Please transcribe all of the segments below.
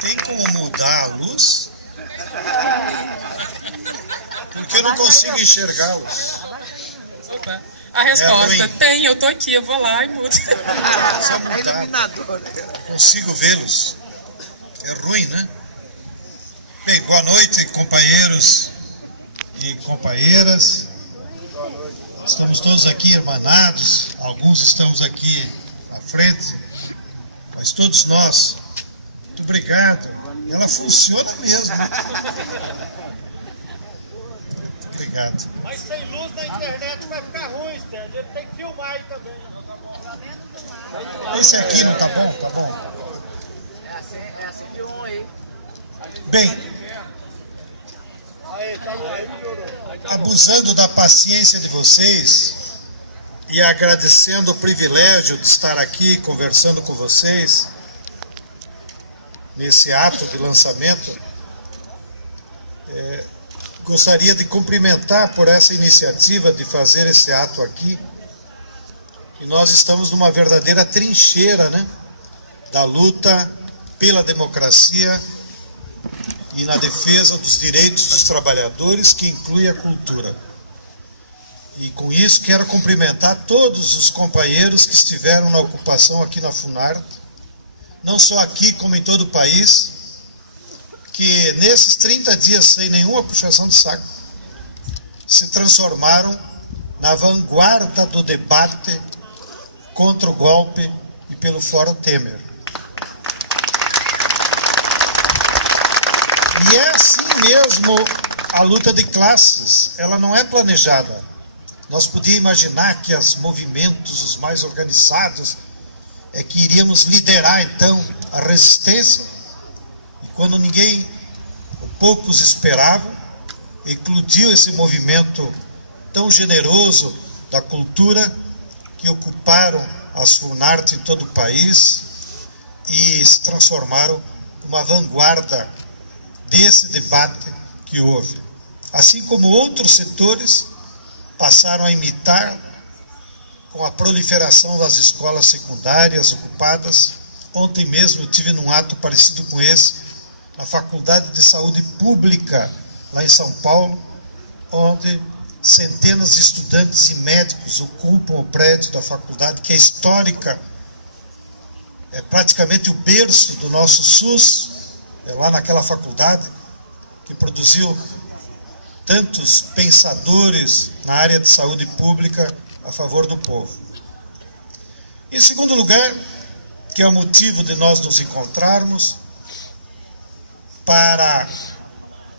Tem como mudar a luz? Porque eu não consigo enxergá-los. A resposta, ruim. tem, eu tô aqui, eu vou lá e mudo. É iluminador. Consigo vê-los. É ruim, né? Bem, boa noite, companheiros e companheiras. Estamos todos aqui hermanados, alguns estamos aqui à frente, mas todos nós, muito obrigado. Ela funciona mesmo. Muito obrigado. Mas sem luz na internet vai ficar ruim, Sted. Ele tem que filmar aí também. Esse aqui não tá bom? Tá bom. É assim de um aí. Bem, Aí, tá bom, aí melhorou. abusando da paciência de vocês e agradecendo o privilégio de estar aqui conversando com vocês nesse ato de lançamento, gostaria de cumprimentar por essa iniciativa de fazer esse ato aqui. E nós estamos numa verdadeira trincheira, né, da luta pela democracia e na defesa dos direitos dos trabalhadores, que inclui a cultura. E com isso quero cumprimentar todos os companheiros que estiveram na ocupação aqui na Funarte, não só aqui como em todo o país, que nesses 30 dias, sem nenhuma puxação de saco, se transformaram na vanguarda do debate contra o golpe e pelo Fórum Temer. E é assim mesmo a luta de classes, ela não é planejada. Nós podíamos imaginar que os movimentos, os mais organizados, que iríamos liderar então a resistência, e quando ninguém, ou poucos esperavam, eclodiu esse movimento tão generoso da cultura, que ocuparam as Funarte em todo o país e se transformaram numa vanguarda desse debate que houve. Assim como outros setores passaram a imitar com a proliferação das escolas secundárias ocupadas. Ontem mesmo eu tive num ato parecido com esse, na Faculdade de Saúde Pública, lá em São Paulo, onde centenas de estudantes e médicos ocupam o prédio da faculdade, que é histórica, é praticamente o berço do nosso SUS, é lá naquela faculdade que produziu tantos pensadores na área de saúde pública a favor do povo. Em segundo lugar, que é o motivo de nós nos encontrarmos, para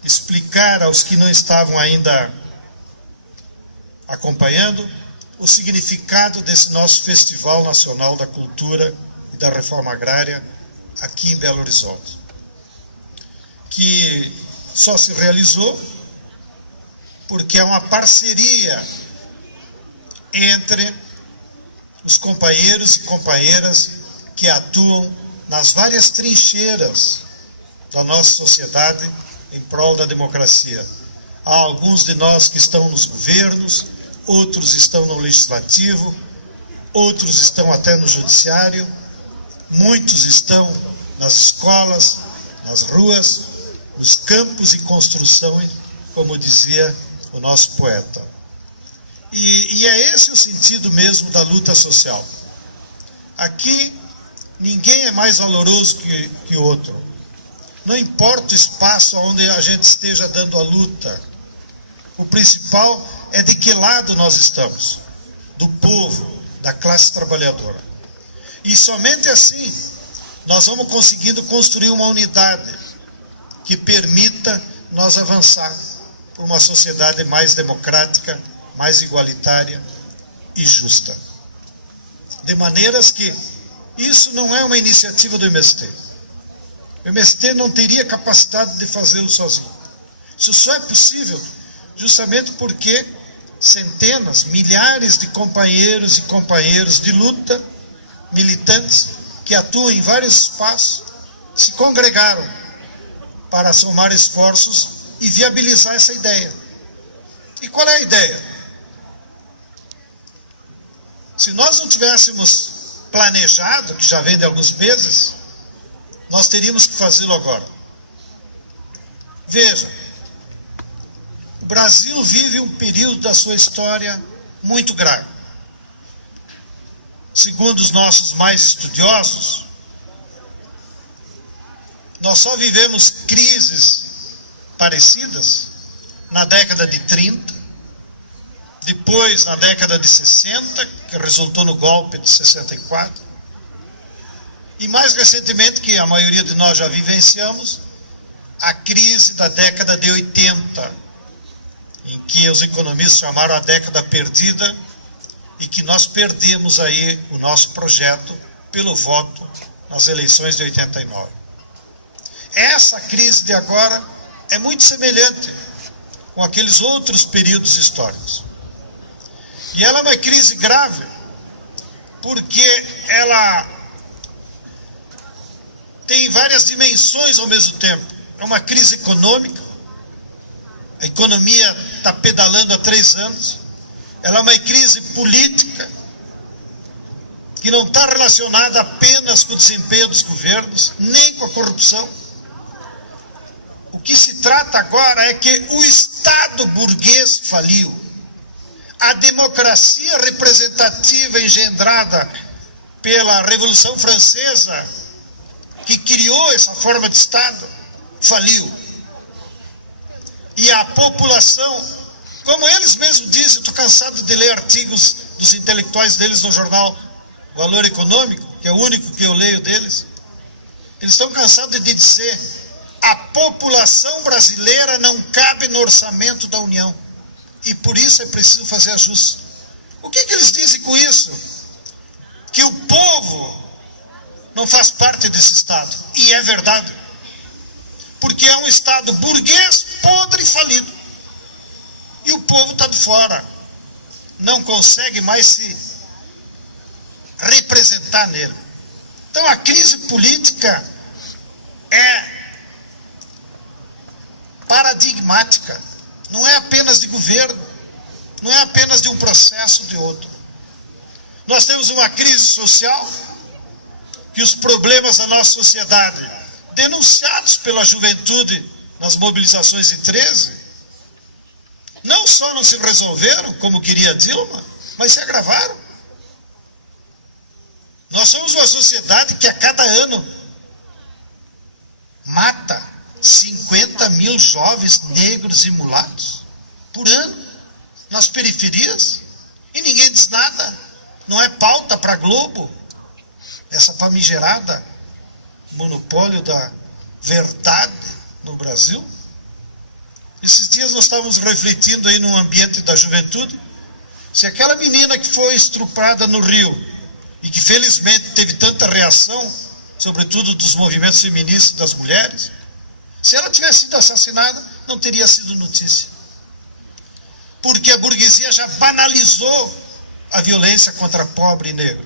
explicar aos que não estavam ainda acompanhando o significado desse nosso Festival Nacional da Cultura e da Reforma Agrária aqui em Belo Horizonte, que só se realizou porque é uma parceria entre os companheiros e companheiras que atuam nas várias trincheiras da nossa sociedade em prol da democracia. Há alguns de nós que estão nos governos, outros estão no legislativo, outros estão até no judiciário, muitos estão nas escolas, nas ruas, nos campos em construção, como dizia o nosso poeta. E é esse o sentido mesmo da luta social. Aqui ninguém é mais valoroso que o outro. Não importa o espaço onde a gente esteja dando a luta. O principal é de que lado nós estamos. Do povo, da classe trabalhadora. E somente assim nós vamos conseguindo construir uma unidade que permita nós avançar por uma sociedade mais democrática, mais igualitária e justa. De maneiras que isso não é uma iniciativa do MST. O MST não teria capacidade de fazê-lo sozinho. Isso só é possível justamente porque centenas, milhares de companheiros e companheiras de luta, militantes, que atuam em vários espaços, se congregaram para somar esforços e viabilizar essa ideia. E qual é a ideia? Se nós não tivéssemos planejado, que já vem de alguns meses, nós teríamos que fazê-lo agora. Veja, o Brasil vive um período da sua história muito grave. Segundo os nossos mais estudiosos, nós só vivemos crises parecidas na década de 30, depois na década de 60, que resultou no golpe de 64, e mais recentemente, que a maioria de nós já vivenciamos, a crise da década de 80, em que os economistas chamaram a década perdida, e que nós perdemos aí o nosso projeto pelo voto nas eleições de 89. Essa crise de agora é muito semelhante com aqueles outros períodos históricos. E ela é uma crise grave, porque ela tem várias dimensões ao mesmo tempo. É uma crise econômica, a economia está pedalando há 3 anos. Ela é uma crise política, que não está relacionada apenas com o desempenho dos governos, nem com a corrupção. O que se trata agora é que o Estado burguês faliu. A democracia representativa engendrada pela Revolução Francesa, que criou essa forma de Estado, faliu. E a população, como eles mesmos dizem, estou cansado de ler artigos dos intelectuais deles no jornal Valor Econômico, que é o único que eu leio deles. Eles estão cansados de dizer: a população brasileira não cabe no orçamento da União, e por isso é preciso fazer ajustes. O que eles dizem com isso? Que o povo não faz parte desse Estado. E é verdade. Porque é um Estado burguês, podre e falido. E o povo está de fora. Não consegue mais se representar nele. Então a crise política é paradigmática. Não é apenas de governo. Não é apenas de um processo de outro. Nós temos uma crise social, que os problemas da nossa sociedade, denunciados pela juventude nas mobilizações de 13, não só não se resolveram, como queria Dilma, mas se agravaram. Nós somos uma sociedade que a cada ano mata 50 mil jovens negros e mulatos por ano, nas periferias, e ninguém diz nada. Não é pauta para a Globo, essa famigerada monopólio da verdade no Brasil. Esses dias nós estávamos refletindo aí no ambiente da juventude, se aquela menina que foi estuprada no Rio, e que felizmente teve tanta reação, sobretudo dos movimentos feministas das mulheres, se ela tivesse sido assassinada, não teria sido notícia. Porque a burguesia já banalizou a violência contra pobre e negro.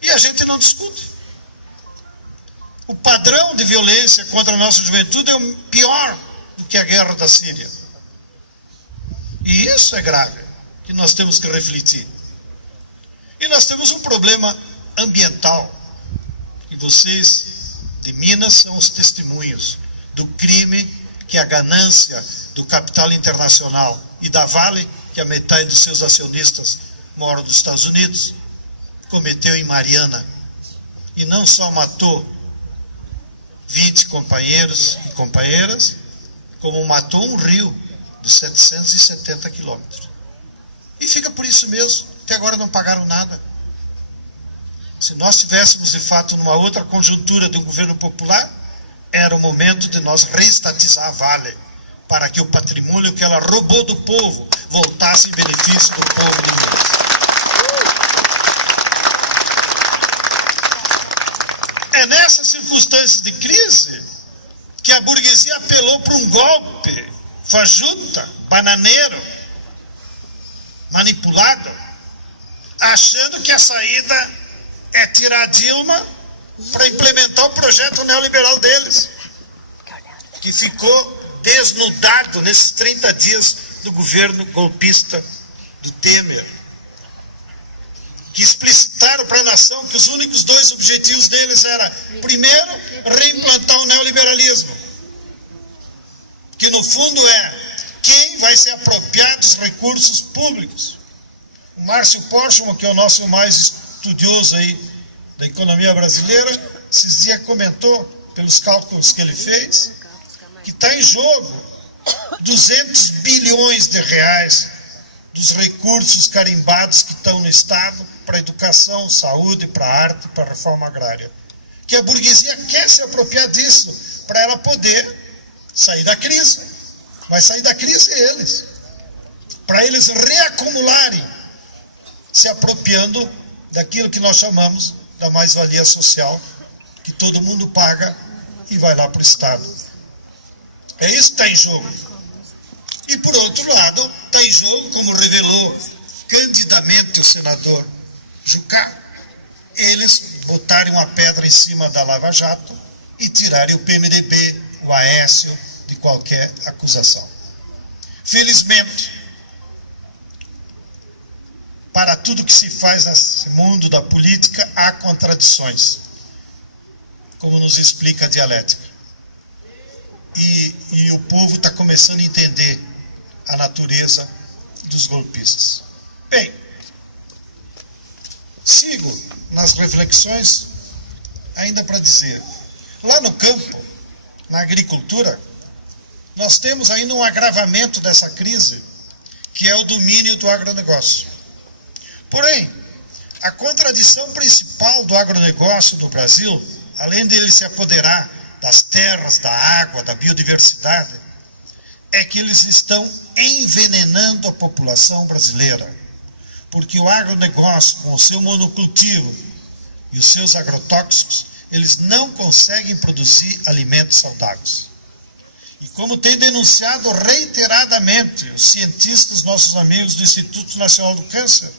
E a gente não discute. O padrão de violência contra a nossa juventude é o pior do que a guerra da Síria. E isso é grave, que nós temos que refletir. E nós temos um problema ambiental, e vocês de Minas são os testemunhos do crime que a ganância do capital internacional e da Vale, que a metade dos seus acionistas moram nos Estados Unidos, cometeu em Mariana. E não só matou 20 companheiros e companheiras, como matou um rio de 770 quilômetros. E fica por isso mesmo. Até agora não pagaram nada. Se nós estivéssemos, de fato, numa outra conjuntura de um governo popular, era o momento de nós reestatizar a Vale, para que o patrimônio que ela roubou do povo voltasse em benefício do povo de Minas. É nessas circunstâncias de crise que a burguesia apelou para um golpe fajuta, bananeiro, manipulado, achando que a saída é tirar Dilma para implementar o projeto neoliberal deles, que ficou desnudado nesses 30 dias do governo golpista do Temer. que explicitaram para a nação que os únicos dois objetivos deles era, primeiro, reimplantar o neoliberalismo, que no fundo é quem vai se apropriar dos recursos públicos. O Márcio Porchman, que é o nosso mais estudioso aí da economia brasileira, esses dias comentou, pelos cálculos que ele fez, que está em jogo 200 bilhões de reais dos recursos carimbados que estão no Estado para educação, saúde, para arte, para reforma agrária. Que a burguesia quer se apropriar disso para ela poder sair da crise. Vai sair da crise eles. Para eles reacumularem, se apropriando daquilo que nós chamamos da mais-valia social, que todo mundo paga e vai lá para o Estado. É isso que está em jogo. E, por outro lado, está em jogo, como revelou candidamente o senador Jucá, eles botarem uma pedra em cima da Lava Jato e tirarem o PMDB, o Aécio, de qualquer acusação. Felizmente, para tudo que se faz nesse mundo da política, há contradições, como nos explica a dialética. E o povo está começando a entender a natureza dos golpistas. Bem, sigo nas reflexões ainda para dizer, lá no campo, na agricultura, nós temos ainda um agravamento dessa crise, que é o domínio do agronegócio. Porém, a contradição principal do agronegócio do Brasil, além dele se apoderar das terras, da água, da biodiversidade, é que eles estão envenenando a população brasileira. Porque o agronegócio, com o seu monocultivo e os seus agrotóxicos, eles não conseguem produzir alimentos saudáveis. E como tem denunciado reiteradamente os cientistas, nossos amigos do Instituto Nacional do Câncer,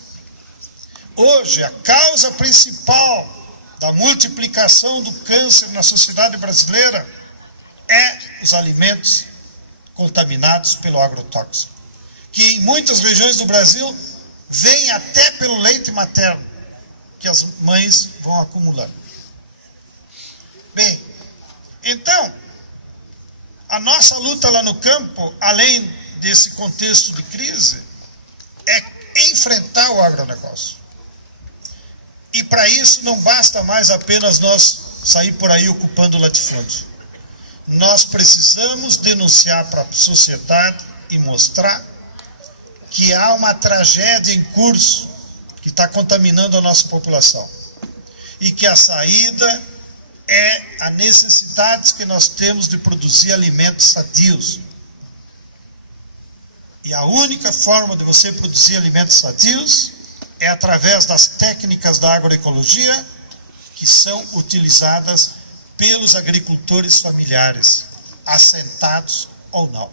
hoje a causa principal da multiplicação do câncer na sociedade brasileira é os alimentos contaminados pelo agrotóxico, que em muitas regiões do Brasil vem até pelo leite materno, que as mães vão acumulando. Bem, então, a nossa luta lá no campo, além desse contexto de crise, é enfrentar o agronegócio. E para isso não basta mais apenas nós sair por aí ocupando o latifúndio. Nós precisamos denunciar para a sociedade e mostrar que há uma tragédia em curso que está contaminando a nossa população. E que a saída é a necessidade que nós temos de produzir alimentos sadios. E a única forma de você produzir alimentos sadios é através das técnicas da agroecologia que são utilizadas pelos agricultores familiares, assentados ou não.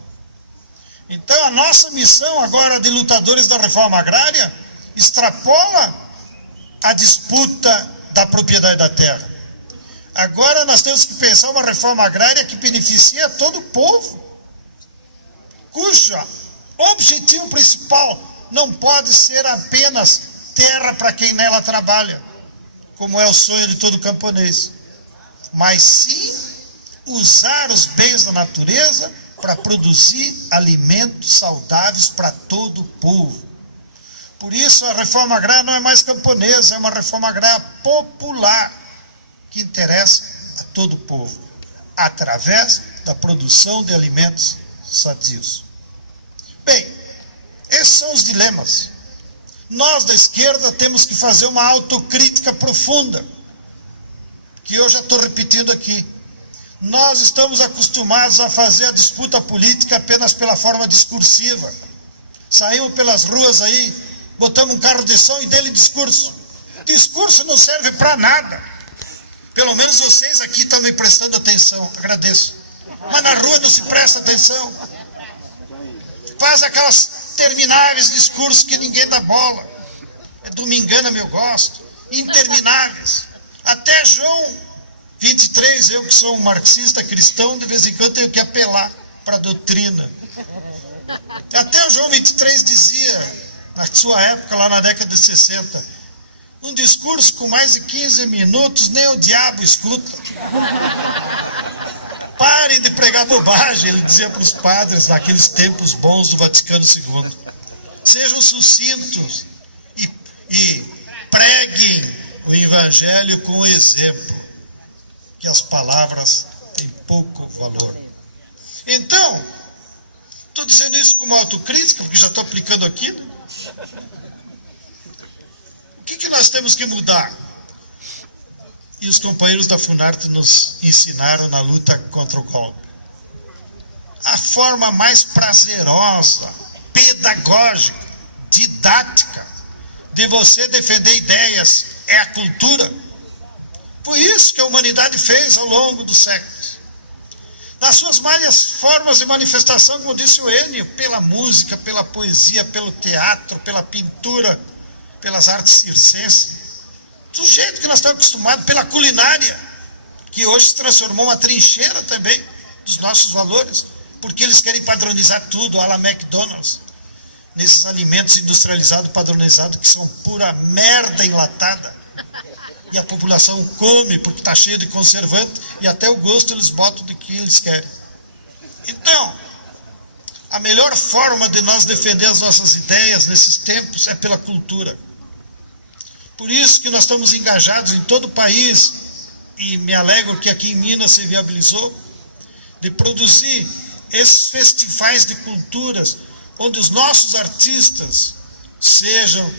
Então a nossa missão agora de lutadores da reforma agrária extrapola a disputa da propriedade da terra. Agora nós temos que pensar uma reforma agrária que beneficia todo o povo, cujo objetivo principal não pode ser apenas terra para quem nela trabalha, como é o sonho de todo camponês, mas sim usar os bens da natureza para produzir alimentos saudáveis para todo o povo. Por isso a reforma agrária não é mais camponesa, é uma reforma agrária popular, que interessa a todo o povo, através da produção de alimentos sadios. Bem, esses são os dilemas. Nós da esquerda temos que fazer uma autocrítica profunda, que eu já estou repetindo aqui. Nós estamos acostumados a fazer a disputa política apenas pela forma discursiva. Saímos pelas ruas aí, botamos um carro de som e dele discurso. Discurso não serve para nada. Pelo menos vocês aqui estão me prestando atenção, agradeço. Mas na rua não se presta atenção. Faz aquelas intermináveis discursos que ninguém dá bola. É domingana, eu gosto. Intermináveis. Até João 23, eu que sou um marxista cristão, de vez em quando tenho que apelar para a doutrina. Até o João 23 dizia, na sua época, lá na década de 60, Um discurso com mais de 15 minutos, nem o diabo escuta. Parem de pregar bobagem, ele dizia para os padres naqueles tempos bons do Vaticano II. Sejam sucintos e preguem o evangelho com o exemplo, que as palavras têm pouco valor. Então, estou dizendo isso como autocrítica, porque já estou aplicando aqui, né? O que nós temos que mudar? E os companheiros da Funarte nos ensinaram na luta contra o golpe. A forma mais prazerosa, pedagógica, didática de você defender ideias é a cultura. Foi isso que a humanidade fez ao longo dos séculos. Nas suas várias formas de manifestação, como disse o Enio, pela música, pela poesia, pelo teatro, pela pintura, pelas artes circenses, do jeito que nós estamos acostumados, pela culinária, que hoje se transformou uma trincheira também dos nossos valores, porque eles querem padronizar tudo, à la McDonald's, nesses alimentos industrializados, padronizados, que são pura merda enlatada. E a população come porque está cheio de conservante e até o gosto eles botam do que eles querem. Então, a melhor forma de nós defender as nossas ideias nesses tempos é pela cultura. Por isso que nós estamos engajados em todo o país, e me alegro que aqui em Minas se viabilizou, de produzir esses festivais de culturas, onde os nossos artistas sejam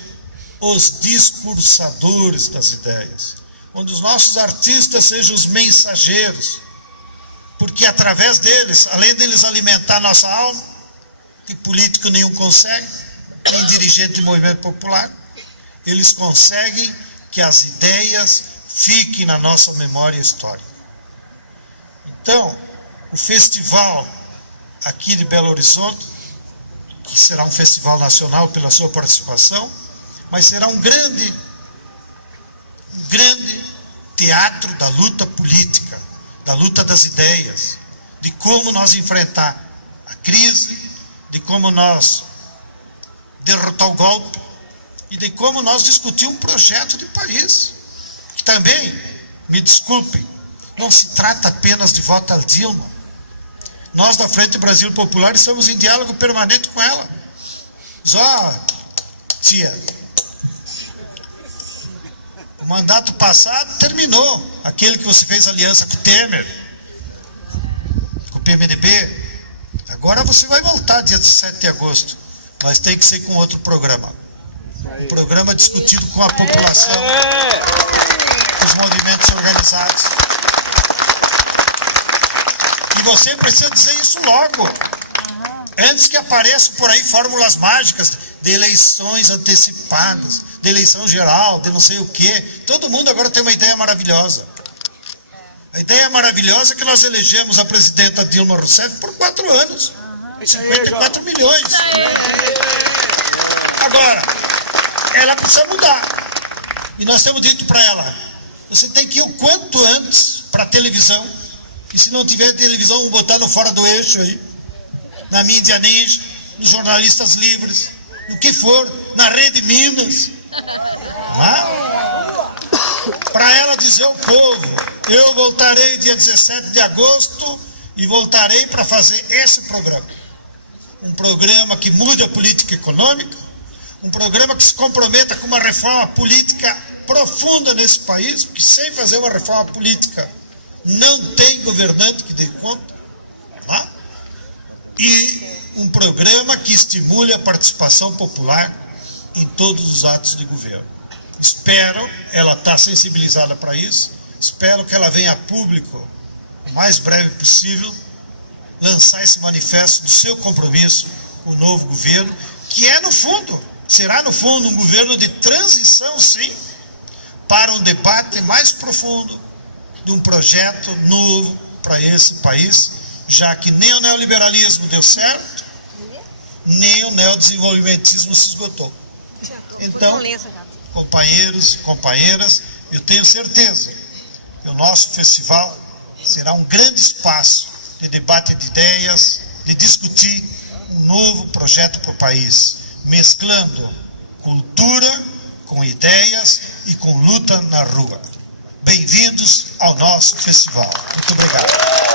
os discursadores das ideias, onde os nossos artistas sejam os mensageiros, porque através deles, além deles alimentar nossa alma, que político nenhum consegue, nem dirigente de movimento popular, eles conseguem que as ideias fiquem na nossa memória histórica. Então, o festival aqui de Belo Horizonte, que será um festival nacional pela sua participação, mas será um grande teatro da luta política, da luta das ideias, de como nós enfrentar a crise, de como nós derrotar o golpe e de como nós discutir um projeto de país, que também, me desculpem, não se trata apenas de voto a Dilma. Nós da Frente Brasil Popular estamos em diálogo permanente com ela. Tia, o mandato passado terminou, aquele que você fez aliança com o Temer, com o PMDB. Agora você vai voltar dia 17 de agosto, mas tem que ser com outro programa. Um programa discutido com a população, com os movimentos organizados. E você precisa dizer isso logo, antes que apareçam por aí fórmulas mágicas de eleições antecipadas, de eleição geral, de não sei o quê. Todo mundo agora tem uma ideia maravilhosa. A ideia maravilhosa é que nós elegemos a presidenta Dilma Rousseff por 4 anos. 54 milhões. Agora, ela precisa mudar. E nós temos dito para ela, você tem que ir o quanto antes para a televisão. E se não tiver televisão, vamos botar no Fora do Eixo aí, na Mídia Ninja, nos Jornalistas Livres, no que for, na Rede Minas. Para ela dizer ao povo, eu voltarei dia 17 de agosto e voltarei para fazer esse programa. Um programa que mude a política econômica, um programa que se comprometa com uma reforma política profunda nesse país, porque sem fazer uma reforma política não tem governante que dê conta. E um programa que estimule a participação popular em todos os atos de governo. Espero, ela está sensibilizada para isso, espero que ela venha a público o mais breve possível, lançar esse manifesto do seu compromisso com o novo governo, que é no fundo, será no fundo um governo de transição, sim, para um debate mais profundo de um projeto novo para esse país, já que nem o neoliberalismo deu certo, nem o neodesenvolvimentismo se esgotou. Então, companheiros e companheiras, eu tenho certeza que o nosso festival será um grande espaço de debate de ideias, de discutir um novo projeto para o país, mesclando cultura com ideias e com luta na rua. Bem-vindos ao nosso festival. Muito obrigado.